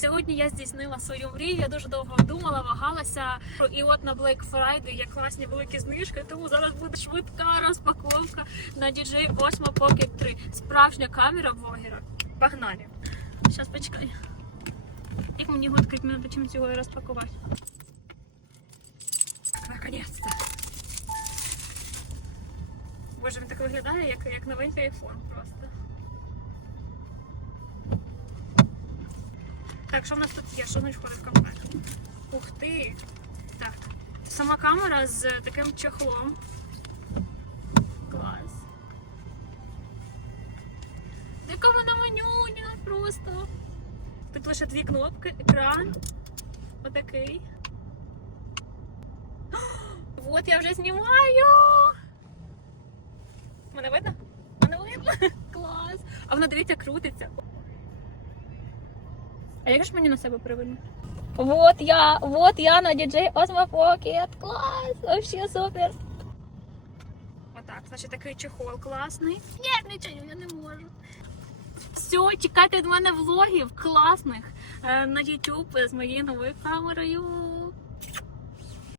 сьогодні я здійснила свою мрію. Я дуже довго думала, вагалася. І от на Black Friday є класні великі знижки, тому зараз буде швидка розпаковка на DJI Osmo Pocket 3. Справжня камера блогера. Погнали. Зараз почекай. Як мені його відкрити, мені чимось його розпакувати. Наконець-то. Боже, він так виглядає, як, як новенький айфон просто. Так, що в нас тут є? Що нас входить в комплект? Ух ти! Так. Сама камера з таким чехлом. Клас. Яка вона манюня просто. Тут лише дві кнопки, екран. Отакий. Вот я вже знімаю. Мене видно? Мене видно? Клас. А вона дивіться, крутиться. А як ж мені на себе привели? Вот я, вот я на DJ Osmo Pocket. Клас! Вообще супер. Отак, значить такий чехол класний. Ні, нічого, я не можу. Все, чекайте від мене влогів класних е, на YouTube з моєю новою камерою.